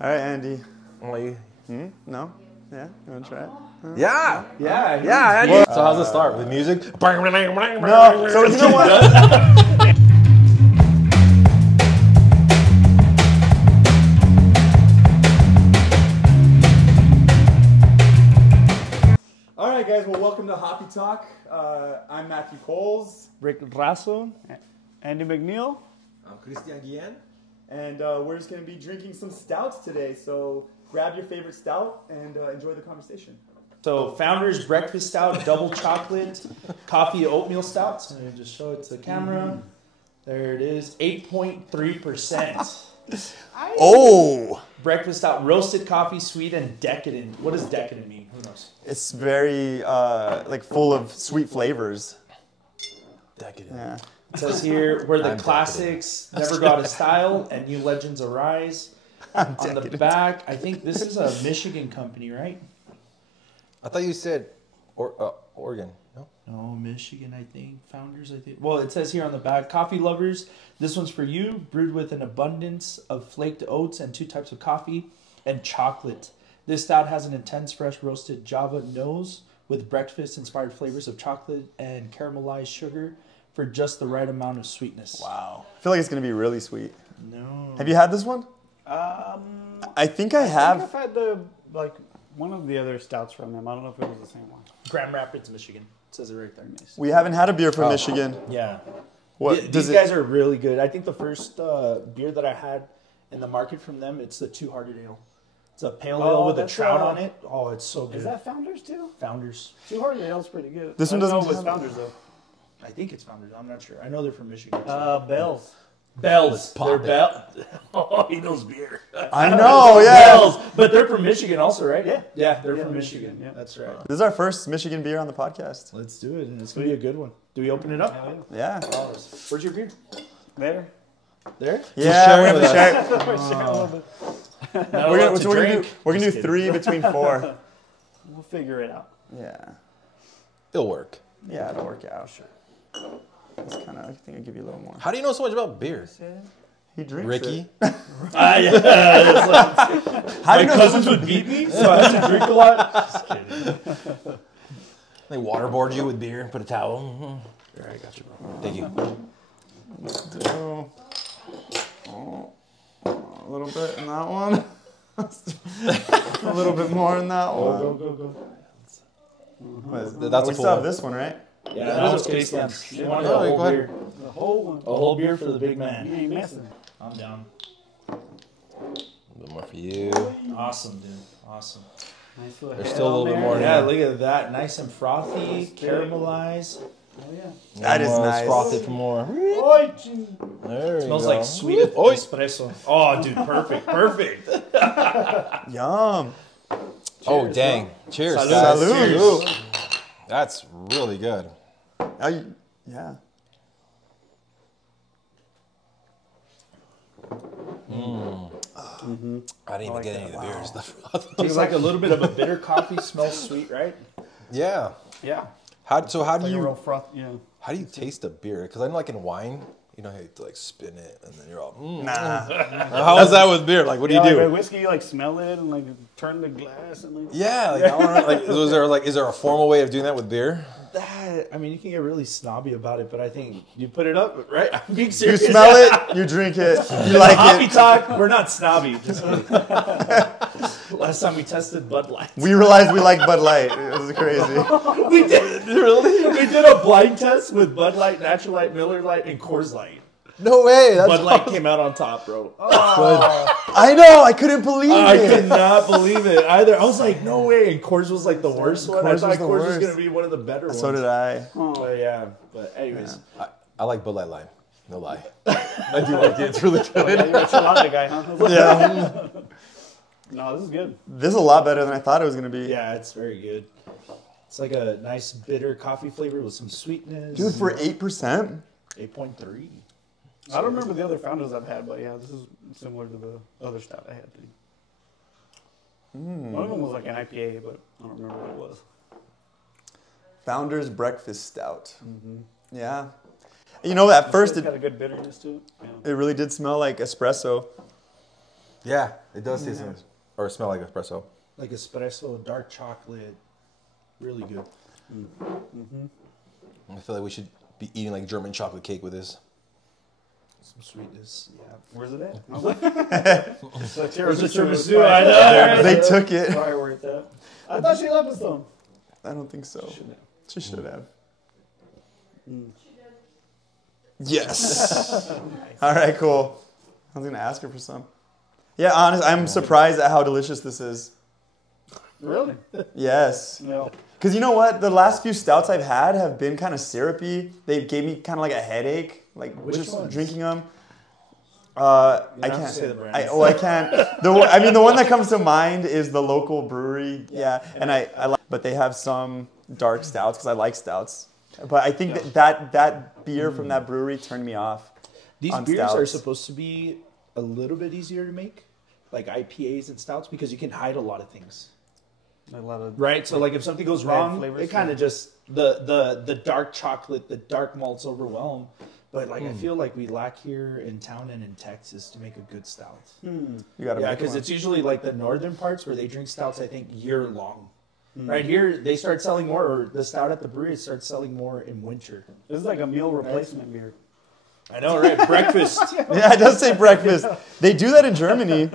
All right, Andy. No? Yeah? You want to try it? Yeah. Andy. So how's it start? With music? No. So you know what? All right, guys. Well, welcome to Hoppy Talk. I'm Matthew Coles. Rick Rasso, Andy McNeil. I'm Christian Guillen. And we're just going to be drinking some stouts today. So grab your favorite stout and enjoy the conversation. So Founders Breakfast Stout, double chocolate, coffee oatmeal stout. So just show it to the camera. There it is, 8.3%. Oh! Breakfast stout, roasted coffee, sweet and decadent. What does decadent mean? Who knows? It's very like full of sweet flavors. Decadent. Yeah. It says here, where the I'm classics never got a style and new legends arise. On the back, I think this is a Michigan company, right? I thought you said Oregon. No? No, Michigan, I think. Founders, I think. Well, it says here on the back, coffee lovers, this one's for you. Brewed with an abundance of flaked oats and 2 types of coffee and chocolate. This stout has an intense, fresh roasted Java nose with breakfast-inspired flavors of chocolate and caramelized sugar for just the right amount of sweetness. Wow. I feel like it's going to be really sweet. No. Have you had this one? I think I have. I've had one of the other stouts from them. I don't know if it was the same one. Grand Rapids, Michigan. It says it right there. Nice. We haven't had a beer from Michigan. Yeah. What These guys are really good. I think the first beer that I had in the market from them, it's the Two Hearted Ale. It's a pale ale with a trout on it. Oh, it's so good. Is that Founders too? Founders? Two Hearted Ale's pretty good. This one I don't doesn't know if have- it's Founders though. I think it's Founders. I'm not sure. I know they're from Michigan. Bells. Bells. Pop They're it. Bell. Oh, he knows beer. I know, yeah. Bells. But they're from Michigan also, right? Yeah. Yeah, they're Yeah, from Michigan. yeah. That's right. This is our first Michigan beer on the podcast. Let's do it. And it's going to be a good one. Do we open it up? Yeah. Oh, where's your beer? There. There? Yeah, share we have with to us. share. Not We're allowed to gonna drink. do 3 between 4. We'll figure it out. Yeah. It'll work. Yeah, it'll work out. Sure. It's kind of. I think I'll give you a little more. How do you know so much about beer? He drinks Ricky? it. How My cousins would beat me, so I have to drink a lot. Just kidding. They waterboard you with beer and put a towel. All right, I got you, bro. Thank you. A little bit in that one. A little bit more in that one. Go. What is it? That's we a still full have one. this one, right? Yeah, that was tasty. You wanted a whole go ahead. beer. The whole one. A whole beer for the big You man. ain't messing. I'm down. A bit more for you. Awesome, dude. Awesome. Nice little There's head still a on little bit there. more in Yeah, there. look at that. Nice and frothy, caramelized. Oh yeah. That is nice. Froth it for more. Oi, There Smells you like go. sweet Oi. espresso. Oh, dude, perfect. Yum. Oh, dang. Cheers. Salud. guys. Salud. Cheers. That's really good. Yeah. I didn't even get any of the beers. The froth. Tastes like a little bit of a bitter coffee. Smells sweet, right? Yeah. Yeah. How do Like a you real froth. Yeah. how do you taste a beer? Because I know like in wine, you know how you have to like spin it and then you're all. Nah. How is that with beer? Like what do you Like do? with whiskey, you like smell it and like turn the glass and like. Yeah, like, I wanna, is there a formal way of doing that with beer? That, I mean, you can get really snobby about it, but I think you put it up, right? I'm being You serious. smell it, you drink it, you like Hoppy it. Talk, we're not snobby. Just last time we tested Bud Light. We realized we like Bud Light. It was crazy. We did really. We did a blind test with Bud Light, Natural Light, Miller Light, and Coors Light. No way. That's Bud Light came out on top, bro. I know, I couldn't believe I it. could not believe it either. I was like, no way. And Coors was like the worst one. I Coors thought was the Coors was worst. going to be one of the better ones. So did I. But yeah. But anyways. I like Bud Light Lime. No lie. I do like it. It's really Yeah, good. you're a Chilada guy, huh? Yeah. No, this is good. This is a lot better than I thought it was going to be. Yeah, it's very good. It's like a nice bitter coffee flavor with some sweetness. Dude, for 8%? 8.3. I don't remember the other Founders I've had, but yeah, this is similar to the other stout I had. One of them was like an IPA, but I don't remember what it was. Founders Breakfast Stout. Yeah. You know, at first It's got a good bitterness to it. Yeah. it really did smell like espresso. Yeah, it does taste like, or smell like espresso. Like espresso, dark chocolate, really good. I feel like we should be eating like German chocolate cake with this. Some sweetness, yeah. Where's it at? Where's the tiramisu? I know. They took it. Probably where it's at. I thought she left us some. I don't think so. She should have. Mm. Yes. All right, cool. I was gonna ask her for some. Yeah, honest. I'm surprised at how delicious this is. Really? Yes. No. Because you know what? The last few stouts I've had have been kind of syrupy. They gave me kind of like a headache, like just ones? drinking them. I have to can't say the brands. I can't. The one that comes to mind is the local brewery. Yeah, and I like, but they have some dark stouts because I like stouts. But I think that beer from that brewery turned me off. These on beers are stouts. supposed to be a little bit easier to make, like IPAs and stouts, because you can hide a lot of things. A lot of Right, so like if something goes wrong, flavors, it kind of just the dark chocolate, the dark malts overwhelm. But like I feel like we lack here in town and in Texas to make a good stout. You gotta Yeah, make because one. it's usually like the northern parts where they drink stouts. I think year long. Right here, they start selling more, or the stout at the brewery starts selling more in winter. This is like a meal replacement beer. I know, right? Breakfast. Yeah, it does say breakfast. They do that in Germany.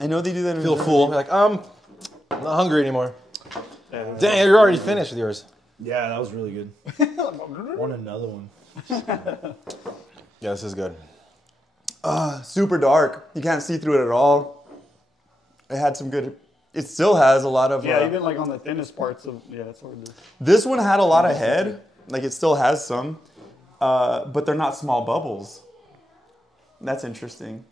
I know they do that in Feel Germany. full. You're like, I'm not hungry anymore. Dang, you're already finished with yours. Yeah, that was really good. Want another one? Yeah, this is good. Super dark. You can't see through it at all. It had some good. It still has a lot of. Yeah, even like on the thinnest parts of it's hard to. This one had a lot of head. Like it still has some, but they're not small bubbles. That's interesting.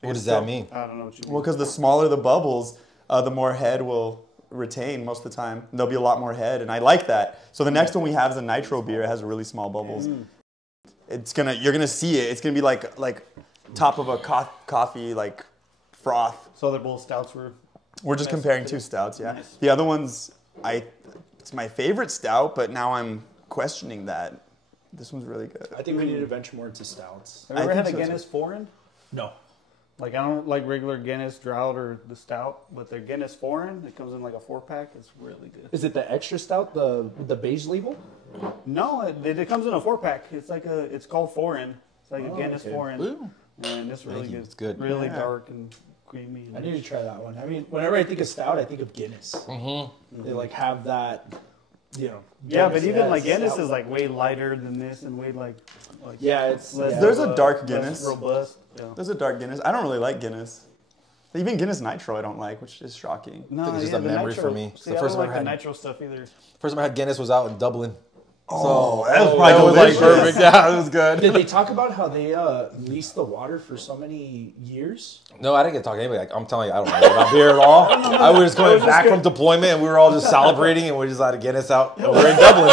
What does that mean? I don't know what you mean. Well, because the smaller the bubbles, the more head will retain most of the time. There'll be a lot more head, and I like that. So the next one we have is a nitro beer. It has really small bubbles. You're gonna see it. It's gonna be like top of a coffee like froth. So they're both stouts We're just comparing two stouts, yeah. Nice. The other one's it's my favorite stout, but now I'm questioning that. This one's really good. I think we need to venture more into stouts. Have you ever had a think so, Guinness foreign? No. Like I don't like regular Guinness drought or the stout, but the Guinness foreign, it comes in like a 4-pack. It's really good. Is it the extra stout, the beige label? No, it comes in a 4-pack. It's called foreign. It's like a Guinness okay. foreign, Ooh. and it's really Thank you. good. It's good. Really Yeah. dark and creamy. I need to try that one. I mean, whenever I think of stout, I think of Guinness. They like have that, Yeah, Guinness, but even like Guinness stout. is like way lighter than this and way like Yeah, it's less. There's a less dark Guinness. robust. Yeah. There's a dark Guinness. I don't really like Guinness. Even Guinness Nitro I don't like, which is shocking. No, think it's just yeah, a the memory nitro, for me. It's See, the I first don't time I like the had- nitro stuff either. First time I had Guinness was out in Dublin. Oh, So, that was that probably was like delicious. perfect. Yeah, it was good. Did they talk about how they leased the water for so many years? No, I didn't get to talk to anybody. Like, I'm telling you, I don't know about beer at all. I was just going back from deployment, and we were all just celebrating, and we just had to Guinness out. And we're in Dublin.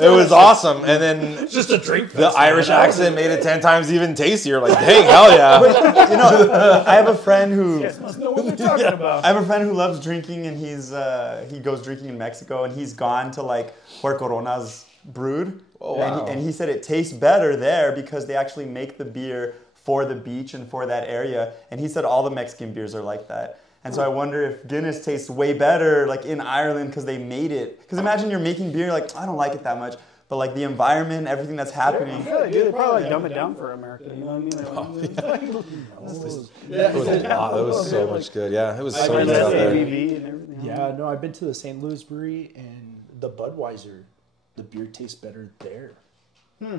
It was awesome. And then Just a drink. the Irish accent made it 10 times even tastier. Like, dang, hell yeah. You know, I have a friend who Yes, must know what they're talking about. I have a friend who loves drinking, and he goes drinking in Mexico, and he's gone to like where Corona's brewed, Oh, wow. and he said it tastes better there because they actually make the beer for the beach and for that area, and he said all the Mexican beers are like that. And so I wonder if Guinness tastes way better like in Ireland because they made it. Because imagine you're making beer, you're like, I don't like it that much, but like the environment, everything that's happening. Yeah, they probably dumb it down for America. You know what I mean? It was a lot. It was so much good. Yeah, it was so And good out there. ABV and everything. Yeah, no, I've been to the St. Louis brewery and the Budweiser. The beer tastes better there.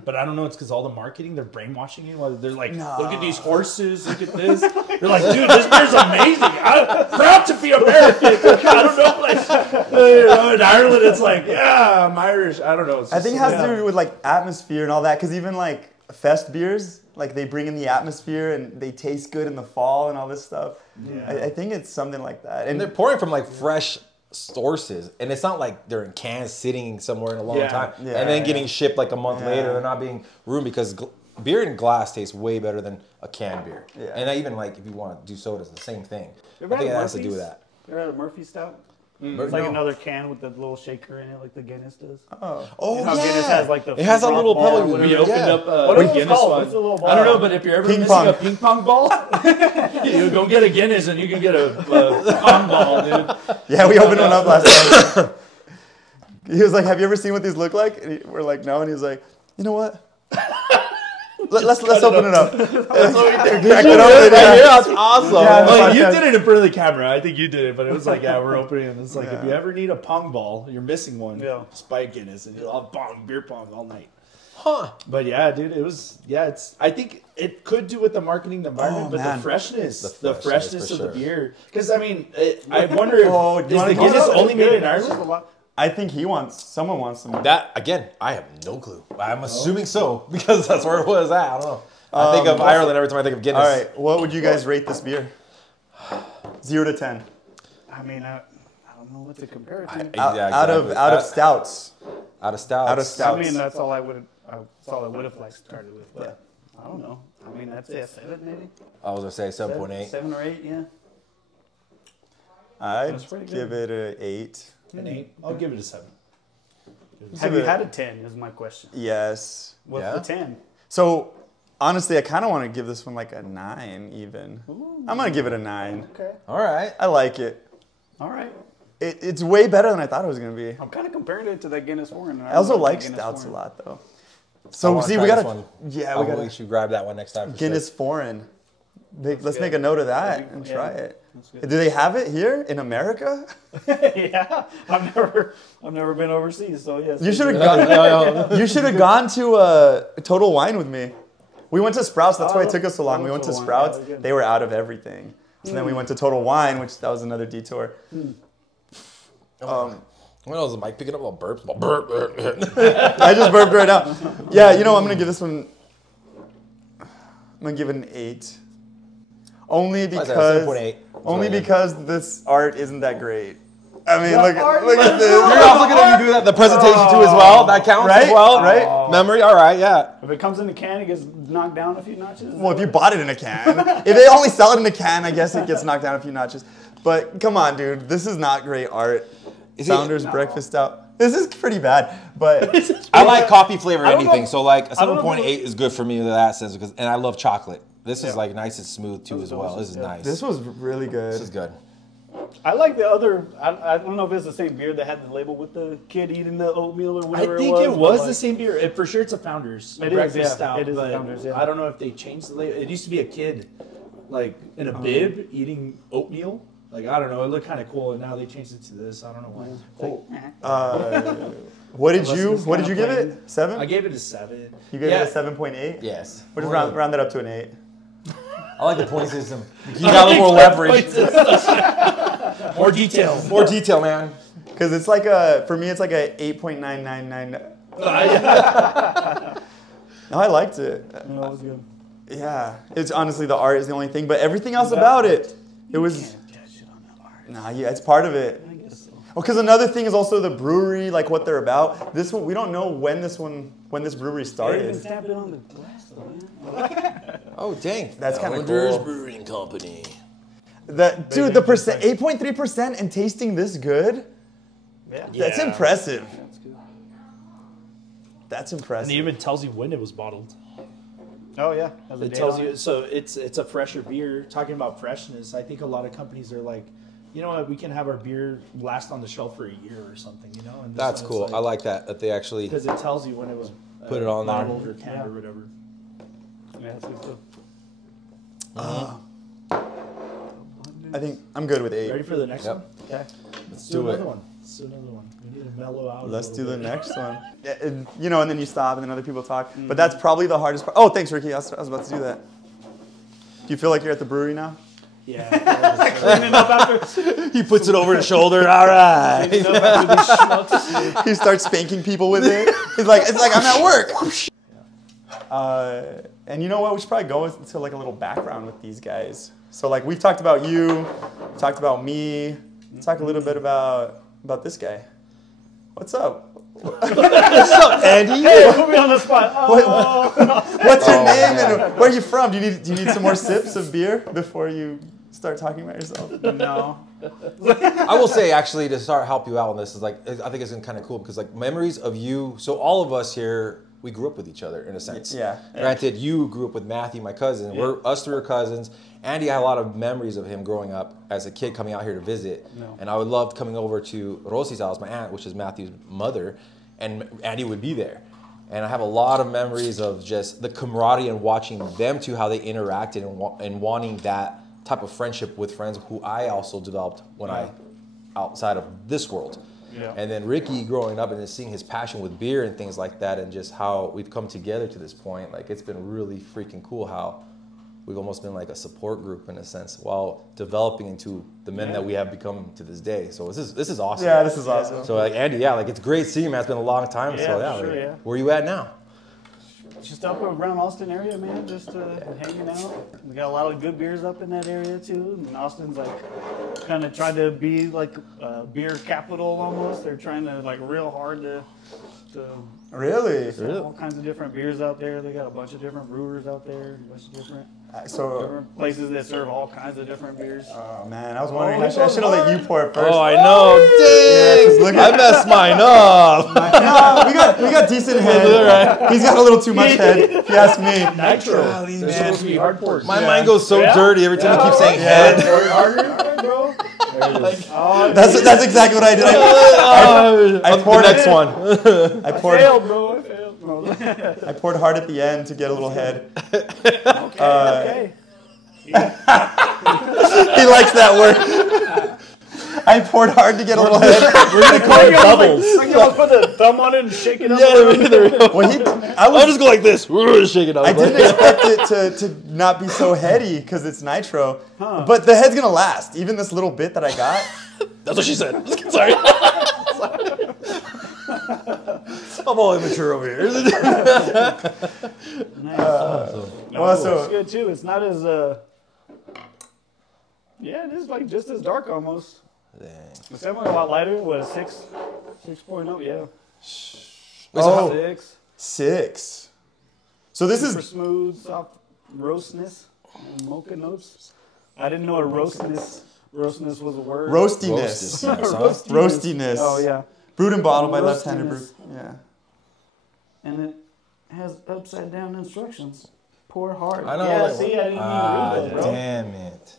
But I don't know, it's because all the marketing, they're brainwashing you. They're like, look at these horses, look at this. They're like, dude, this beer's amazing. I'm proud to be American. I don't know, like, in Ireland, it's like, yeah, I'm Irish. I don't know. It's I think it just- has to do with like atmosphere and all that. Because even like fest beers, like they bring in the atmosphere and they taste good in the fall and all this stuff. Yeah. I think it's something like that. And And they're pouring from like fresh sources, and it's not like they're in cans sitting somewhere in a long Yeah. time Yeah, and then yeah. getting shipped like a month Yeah. later. They're not being ruined because beer in glass tastes way better than a canned beer. Yeah. And I even like if you want to do sodas, the same thing. You I ever think it had has to do with Murphy's? that. You ever had a Murphy stout? It's like another can with the little shaker in it, like the Guinness does. Oh, You know how Guinness has like the it has a rock little ball or pebble. whatever. We opened up What a is it Guinness called? one. What's the little ball? I don't know, but if you're ever Ping missing pong. a ping pong ball, you go get a Guinness and you can get a pong ball, dude. yeah, we opened one up last time. He was like, "Have you ever seen what these look like?" And we're like, "No." And he was like, "You know what? Let's open it up." That's what we did. Crack it open. That's awesome. Yeah. Well, you did it in front of the camera. I think you did it, but it was like, yeah, we're opening it. It's like, if you ever need a pong ball, you're missing one. Yeah. Spike Guinness, and you'll have beer pong all night. Huh. But yeah, dude, it was, I think it could do with the marketing environment, but man. the freshness The freshness, of for the sure. beer. Because, I mean, I wonder if, Oh, do is you wanna the go Guinness to- only made in Ireland? I think someone wants some. That again, I have no clue. I'm assuming so because that's where it was at. I don't know. I think of Ireland every time I think of Guinness. All right, what would you guys rate this beer? 0 to 10. I mean, I don't know what to compare it to. Out of stouts. Out of stouts. Out of stouts. I mean, that's all I would have like started with. But I don't know. I mean, that's a 7 maybe. I was gonna say 7.8. 7 or 8, yeah. I'd That's pretty give good. it an 8. An 8? I'll give it a 7. Have you had a 10 is my question. Yes. What's Yeah? the 10? So honestly, I kind of want to give this one like a 9 even. I'm gonna give it a 9. Okay. All right. I like it. All right. It's way better than I thought it was gonna be. I'm kind of comparing it to that Guinness Foreign. I also like stouts a lot though. So see, we gotta. Yeah, we I'll gotta. let you grab that one next time. For Guinness Foreign. Let's make a note of that and Yeah. try it. That's good. Do they have it here in America? Yeah, I've never been overseas, so yes. You should have Sure. gone. You should have gone to Total Wine with me. We went to Sprouts. That's why it took us so long. I We went to Total Wine. Sprouts. Yeah, good. They were out of everything. And then we went to Total Wine, which that was another detour. When was the mic picking up little burps? Burp, burp. I just burped right now. Yeah, you know, I'm gonna give this one. I'm gonna give it an 8. Only because 7.8. only Sorry. because this art isn't that great. I mean, look You're at this. also gonna do that the presentation too as well. That counts Right? as well, Right? Memory. All right. Yeah. If it comes in a can, it gets knocked down a few notches. Well, if you bought it in a can, if they only sell it in a can, I guess it gets knocked down a few notches. But come on, dude, this is not great art. Is it- Founders Breakfast Stout. This is pretty bad, but I like coffee flavored don't know- anything, so like a I don't know 7.8 is good for me in that sense and I love chocolate. This is like nice and smooth too as well. This is nice. this was really good. This is good. I like the other. I don't know if it's the same beer that had the label with the kid eating the oatmeal or I whatever think it it was. was but, the same beer. For sure, it's a Founders It is, breakfast yeah. stout. It is a but Founders, yeah. I don't know if they changed the label. It used to be a kid, like in a bib eating oatmeal. Like I don't know. It looked kind of cool, and now they changed it to this. I don't know why. What did Unless you it's What did kinda you give plain. it? 7? I gave it a 7. You gave it a 7.8. Yes. We'll just round that up to an 8. I like the point system. You got a little more leverage. More details. More detail, man. Because it's like for me, it's like a 8.999. No, I liked it. No, it was good. Yeah, it's honestly the art is the only thing, but everything else about it, it was. Yeah, shit on that art. Nah, yeah, it's part of it. I guess so. Well, because another thing is also the brewery, like what they're about. This one, we don't know when this brewery They started. even stamped it on the glass though, man. Oh dang. That's kinda Founders cool. Brewing Company. That dude, the percent, 8.3%, and tasting this good. Yeah. That's Yeah. impressive. That's good. That's And impressive. it even tells you when it was bottled. Oh yeah. Has a It date tells on you, it. so it's a fresher beer. Talking about freshness, I think a lot of companies are like, you know what, we can have our beer last on the shelf for a year or something, you know. And this That's one cool. is I like that they actually because it tells you when it was Put it on there. bottled or canned Yeah. or whatever. Yeah, that's good stuff. I think I'm good with 8. Ready for the next Yep. one? Okay. Let's do it. another one. Let's do another one. We need to mellow out. Let's a do little the bit. next one. Yeah, and, you know, and then you stop, and then other people talk. But that's probably the hardest part. Oh, thanks, Ricky. I was about to do that. Do you feel like you're at the brewery now? Yeah. Cleaning up after, he puts it over his shoulder. All right. cleaning up after these schmucks. He starts spanking people with it. He's like, it's like I'm at work. And you know what? We should probably go into like a little background with these guys. So like we've talked about you, talked about me, talk a little bit about this guy. What's up? What's up, Andy? Hey, put me on the spot. Oh. What's your name and where are you from? Do you need some more sips of beer before you start talking about yourself? No. I will say actually to start help you out on this is like I think it's kind of cool because like memories of you. So all of us here, we grew up with each other in a sense. Yeah. Granted, you grew up with Matthew, my cousin. Yeah. Us three are cousins. Andy had a lot of memories of him growing up as a kid coming out here to visit. No. And I would love coming over to Rosie's house, my aunt, which is Matthew's mother, and Andy would be there. And I have a lot of memories of just the camaraderie and watching them two, how they interacted and wanting that type of friendship with friends who I also developed when I outside of this world. Yeah. And then Ricky growing up and just seeing his passion with beer and things like that and just how we've come together to this point. Like it's been really freaking cool how we've almost been like a support group in a sense while developing into the men that we have become to this day. So this is awesome. Yeah, this is awesome. So like Andy, yeah, like it's great seeing you, man. It's been a long time. Yeah, so yeah, for sure, like, yeah. where you at now? Just up around Austin area, man. Just hanging out. We got a lot of good beers up in that area too. And Austin's like kind of tried to be like a beer capital almost. They're trying to like real hard to Really? sell all kinds of different beers out there. They got a bunch of different brewers out there, a bunch of different places that serve all kinds of different beers. Oh man, I was wondering. I should have let you pour it first. Oh, I know. Yeah, 'cause look I messed mine up. No, we got decent head. He's got a little too much head. If you ask me. Nitro. Golly, They're man. supposed to be hard poured. My mind goes so dirty every time you keep saying Yeah. head. Harder, bro. That's exactly what I did. I poured the next one. I poured. Failed, bro. I failed. Bro. I poured hard at the end to get a little head. Okay. He likes that word. I poured hard to get a little head. We're gonna call it doubles. You want to put the thumb on it and shake it up? There we go. Well, I'll just go like this. Shake it up. I didn't expect it to not be so heady because it's nitro. But the head's gonna last. Even this little bit that I got. That's what she said. Sorry. I'm all immature over here. Nice. Well, so It's good too. It's not as yeah, it is like just as dark almost. The second one a lot lighter. What, a 6.0? Yeah. Oh. 6. 6. So this Super is smooth, soft roastness, and mocha notes. I didn't know what roastness was a word. roastiness. Roastiness. Oh yeah. Brewed and bottled by Left Hand Brew. Yeah. And it has upside down instructions. Pour hard. I know. Yeah, like, see, I didn't even read that, bro. damn it.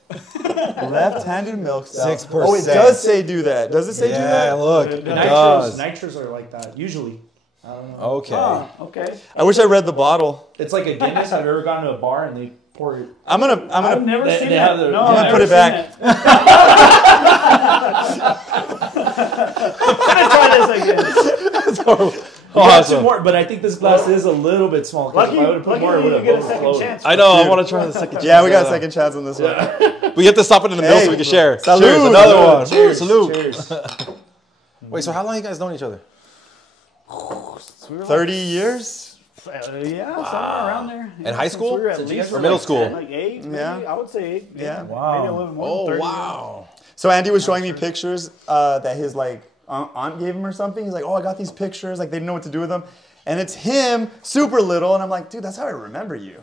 Left-handed milk stout. 6%. Oh, it does say do that. Does it say do that? Yeah, look, it Nitros, does. nitros are like that usually. I don't know. Okay. Ah, okay. I wish I read the bottle. It's like a Guinness. I've ever gone to a bar and they pour it. I'm I've gonna. never They- seen they that. have the- No, I'm gonna I've put never it back. seen that. I'm gonna try this again. Awesome. More, but I think this glass is a little bit small. 'Cause Lucky, if I would have put lucky more, it you would get a have second overflowed. chance. I know. I want to try the second. Yeah, we got a second chance on this one. We have to stop it in the middle so we can share. Salud. Cheers. Another Salud. one. Cheers. Salute. Cheers. Wait, so how long you guys known each other? 30 years? Yeah, somewhere around there. In Yeah, high since school? we were at Since you least guys were Or middle like school? 10. like 8. Maybe. Yeah. I would say 8. Yeah. Wow. Maybe a little more. Oh 30. wow. So Andy was showing me pictures that his like aunt gave him or something. He's like, oh, I got these pictures. Like they didn't know what to do with them. And it's him, super little. And I'm like, dude, that's how I remember you.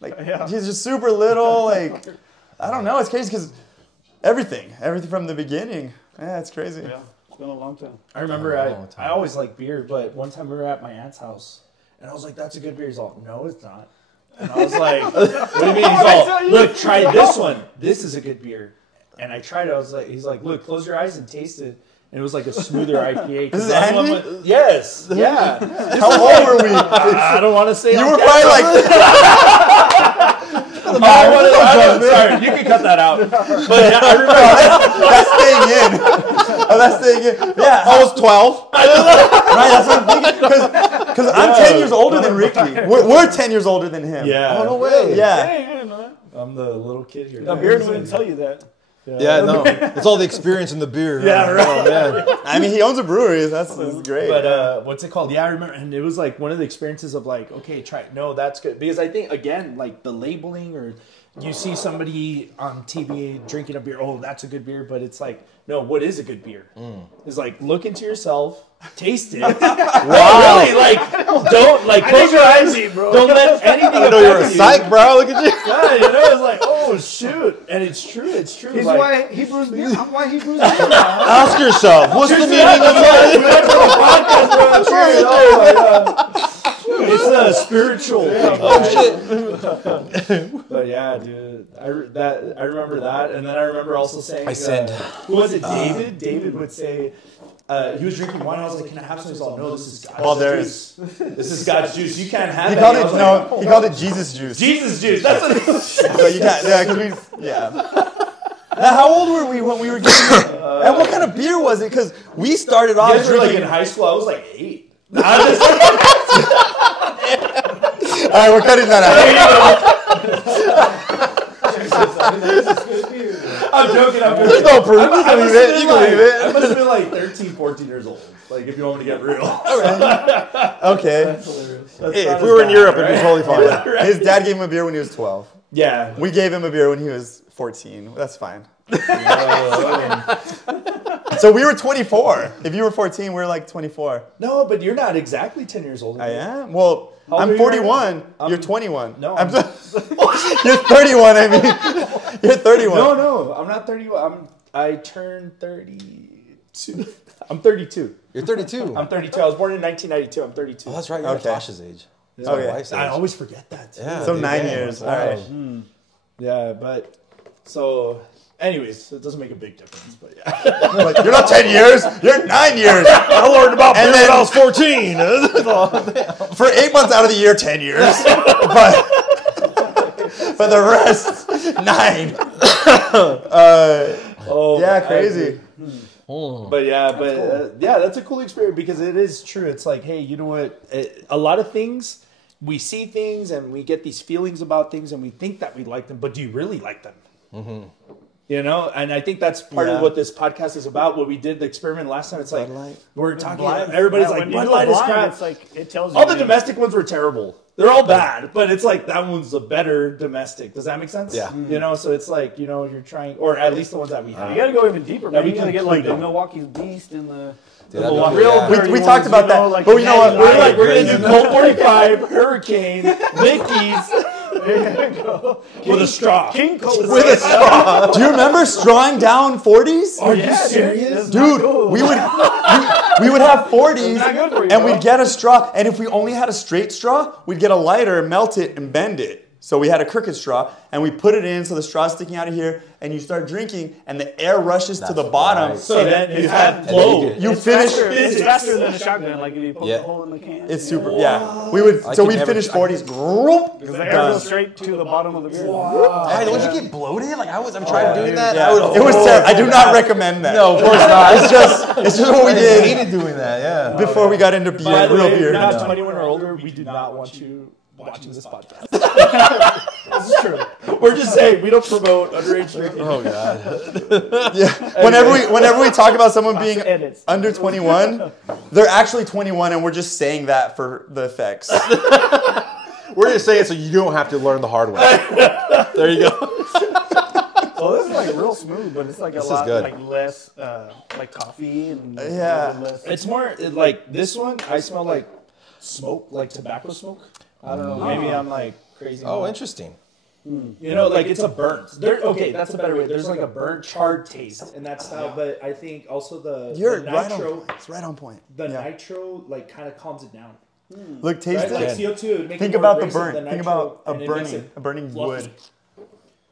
Like Yeah. he's just super little. Like I don't know. It's crazy because everything from the beginning. Yeah, it's crazy. Yeah, it's been a long time. I remember long time. I always liked beer, but one time we were at my aunt's house, and I was like, "That's a good beer." He's all, "No, it's not." And I was like, "What do you mean?" He's all, "Look, try this one. This is a good beer." And I tried it. I was like, "He's like, look, close your eyes and taste it." And it was like a smoother IPA. This is Andy? Yes. Yeah. How old were we? I don't want to say. You were probably like, Sorry, you can cut that out. But yeah, I remember. that's staying in. Oh, that's staying in. Yeah, I was 12. right. That's what I'm thinking. Because I'm 10 years older than Ricky. We're 10 years older than him. Yeah. Oh, no way. Yeah. Hey, I didn't know that. I'm the little kid here. The beard wouldn't tell you that. Yeah, no. It's all the experience in the beer. Yeah, right. Oh, man. I mean, he owns a brewery. That's great. But what's it called? Yeah, I remember, and it was like one of the experiences of like, okay, try it. No, that's good because I think again, like the labeling or you see somebody on TV drinking a beer. Oh, that's a good beer, but it's like, no, what is a good beer? It's like, look into yourself, taste it. Wow. Really, like, don't like close your eyes, bro. Don't let anything. I know you're a psych, bro. Look at you. Yeah, you know, it's like, oh shoot, and it's true. It's true. He's like, why he brews beer. I'm why he brews beer now. Ask yourself, what's the meaning of life? It's a spiritual thing. Oh shit. But yeah, dude, I remember that, and then I remember also saying, I sinned. Who was it? David. David would say. He was drinking wine. I was like, "Can I have some?" He's all, "No, this is God's juice. This is God's juice. You can't have it." He called it Jesus juice. Jesus juice. That's what it was. So you can't. Yeah. Now, how old were we when we were getting it? And what kind of beer was it? Because we started off You guys were like drinking. in high school. I was like 8. All right, we're cutting that out. I'm joking. There's no proof. You can leave it. You can leave I it. must have been like 13, 14 years old. Like, if you want me to get real. Okay. That's hilarious. Hey, if we were in Europe, it'd be totally fine. His dad gave him a beer when he was 12. Yeah. We gave him a beer when he was 14. That's fine. So we were 24. If you were 14, we were like 24. No, but you're not exactly 10 years older. I am? Well, How old are I'm you 41. right You're 21. No, You're 31, I mean. You're 31. No, I'm not 31. I turned 32. I'm 32. You're 32. I'm 32. I was born in 1992. I'm 32. Oh, that's right. You're Okay. Natasha's age. That's Okay. my wife's age. I always forget that. Yeah, So dude, 9 damn. years. Wow. All right. Yeah, but so, anyways, it doesn't make a big difference, but yeah. Like, you're not 10 years. You're 9 years. I learned about beer And when then- I was 14. For 8 months out of the year, 10 years. But the rest, 9. Yeah, crazy. But yeah, yeah, that's a cool experience because it is true. It's like, hey, you know what? A lot of things, we see things and we get these feelings about things and we think that we like them, but do you really like them? You know, and I think that's part of what this podcast is about. What we did the experiment last time, it's like we're talking. Everybody's like, Bud Light is crap. It's like it tells you All the domestic ones were terrible. They're all bad, but it's like that one's a better domestic. Does that make sense? Yeah. You know, so it's like, you know, you're trying, or at least the ones that we have. You gotta go even deeper, man. we You gotta can get like the tweak. Milwaukee's Beast and the Dude, that'd be real cool, yeah. dirty We ones, talked about that, like but you know what? We're like, we're Crazy. gonna do Colt 45, Hurricane, Mickey's, with a straw. King Cola. With a straw. Do you remember strawing down 40s? Are you serious? Dude, we would have 40s not good for you, and bro. we'd get a straw. And if we only had a straight straw, we'd get a lighter, melt it, and bend it. So we had a crooked straw, and we put it in so the straw's sticking out of here, and you start drinking, and the air rushes to the bottom. right. So then you have then flow. you You finish. It's faster than a shotgun. Like if you poke Yeah. a hole in the can. It's super. Yeah, we would. I So could we'd never- finish 40s. Whoop, The air done. goes straight to the bottom of the beer. Hey, don't you get bloated? Like I'm trying doing that. Yeah. I would, It was terrible. I do not recommend that. No, of course not. It's just what we I did hated doing that. Yeah. before we got into beer, By the real way, if beer. you're not 21 or older, we do not want you watching this podcast. This is true. We're just saying we don't promote underage drinking. Oh god. Yeah. Whenever we talk about someone being Edits. under 21, they're actually 21, and we're just saying that for the effects. We're just saying it so you don't have to learn the hard way. There you go. Oh, this is like real smooth, but it's like a This is lot good. like less like coffee and Yeah. less. It's more like this one. I smell like smoke, like tobacco smoke. I don't know. Maybe I'm like crazy. Oh, interesting. You know, like it's a burnt. Okay, that's a better way. There's like a burnt, charred taste in that style, but I think also the You're the right on nitro, point. It's right on point. the Yeah. nitro like kind of calms it down. Look, taste Right? Like it. CO2 would make Think it more about the abrasive. burn. Think nitro, about and it makes it a burning fluffy. wood.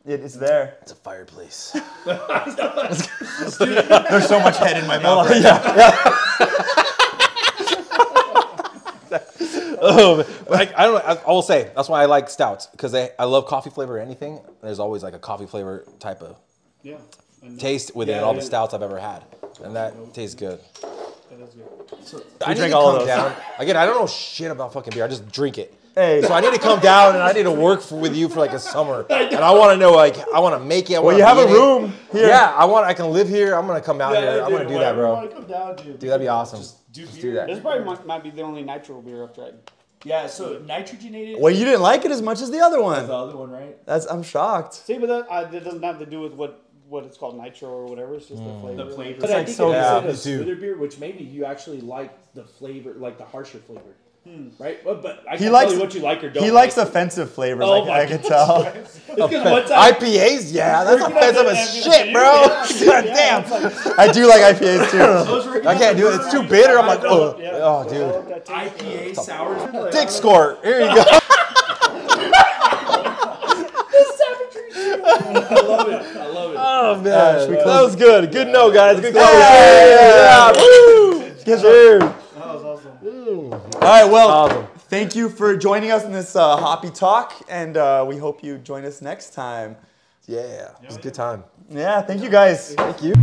It's there. It's a fireplace. There's so much head in my mouth. Right Oh, but I don't know. I will say that's why I like stouts because I love coffee flavor or anything. There's always like a coffee flavor type of Yeah. taste within all the stouts I've ever had, and that tastes good. I need drink to all of calm those. down. Again, I don't know shit about fucking beer. I just drink it. Hey. So I need to come down and I need to work with you for like a summer. And I want to know, like, I want to make it. I Well, wanna you have be a in it. room here. Yeah, I can live here. I'm gonna come out here. I'm gonna do that, bro. Come down, dude. Dude, that'd be awesome. Do Let's beer. do that. This probably might be the only nitro beer I've tried. Yeah, so nitrogenated. Well, you didn't like it as much as the other The one. other one, right? I'm shocked. See, but that doesn't have to do with what it's called, nitro or whatever. It's just the flavor. The flavor. It's But I like think so if you good. said Me a too. smoother beer, which maybe you actually like the flavor, like the harsher flavor. Right? But I He can't likes tell you what you like or don't He likes like. offensive flavors. Oh like, my I can tell. It's 'cause one time- IPAs, yeah, that's Working offensive on as that, shit, bro. God damn. I do like IPAs too. I can't do it. It's too bitter. I'm like, oh, Yeah. oh, dude. IPA sours. Dick score. Here you go. I love it. I love it. Oh man, should we that close? was good. Good note, guys. Good close. Yeah. Woo! Cheers. That was awesome. All right, well, Awesome. thank you for joining us in this Hoppy Talk, and we hope you join us next time. Yeah, it was a good time. Yeah, thank you guys. Thank you.